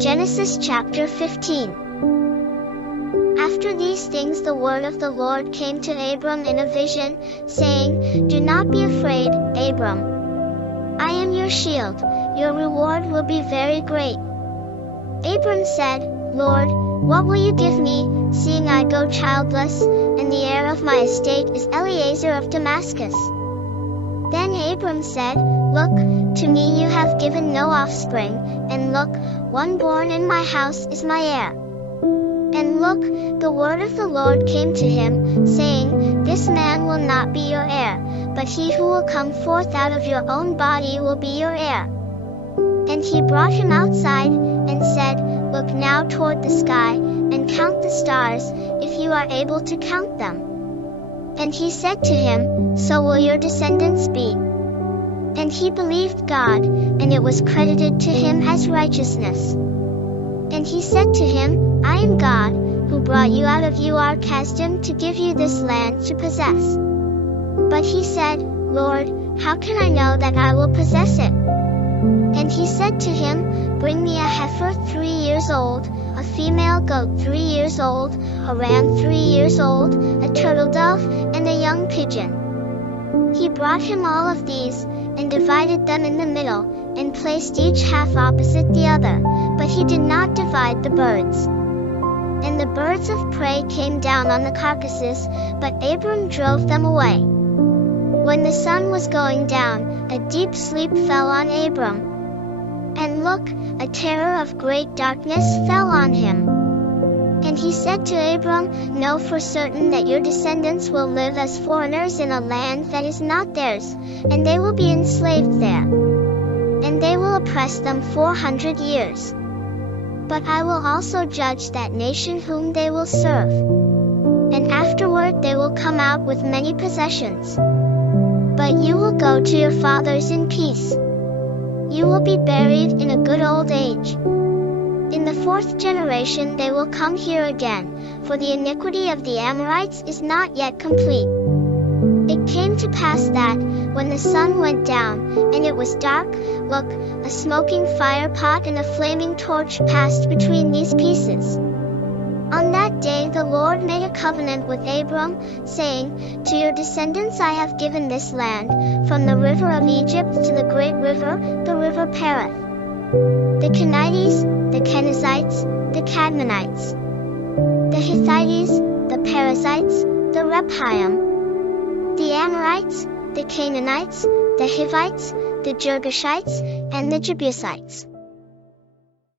Genesis chapter 15. After these things the word of the Lord came to Abram in a vision, saying, Do not be afraid, Abram. I am your shield, your reward will be very great. Abram said, Lord, what will you give me, seeing I go childless, and the heir of my estate is Eliezer of Damascus? Then Abram said, Look, to me you have given no offspring, and look, one born in my house is my heir. And look, the word of the Lord came to him, saying, This man will not be your heir, but he who will come forth out of your own body will be your heir. And he brought him outside, and said, Look now toward the sky, and count the stars, if you are able to count them. And he said to him, So will your descendants be. And he believed God, and it was credited to him as righteousness. And he said to him, I am God, who brought you out of Ur Kasdim to give you this land to possess. But he said, Lord, how can I know that I will possess it? And he said to him, Bring me a heifer 3 years old, a female goat 3 years old, a ram 3 years old, a turtle dove, and a young pigeon. He brought him all of these, and divided them in the middle, and placed each half opposite the other, but he did not divide the birds. And the birds of prey came down on the carcasses, but Abram drove them away. When the sun was going down, a deep sleep fell on Abram. And look, a terror of great darkness fell on him. And he said to Abram, Know for certain that your descendants will live as foreigners in a land that is not theirs, and they will be enslaved there. And they will oppress them 400 years. But I will also judge that nation whom they will serve. And afterward they will come out with many possessions. But you will go to your fathers in peace. You will be buried in a good old age. In the 4th generation they will come here again, for the iniquity of the Amorites is not yet complete. It came to pass that, when the sun went down, and it was dark, look, a smoking fire pot and a flaming torch passed between these pieces. On that day the Lord made a covenant with Abram, saying, To your descendants I have given this land, from the river of Egypt to the great river, the river Perith. The Canaanites, the Kenizzites, the Cadmonites, the Hittites, the Perizzites, the Rephaim, the Amorites, the Canaanites, the Hivites, the Girgashites, and the Jebusites.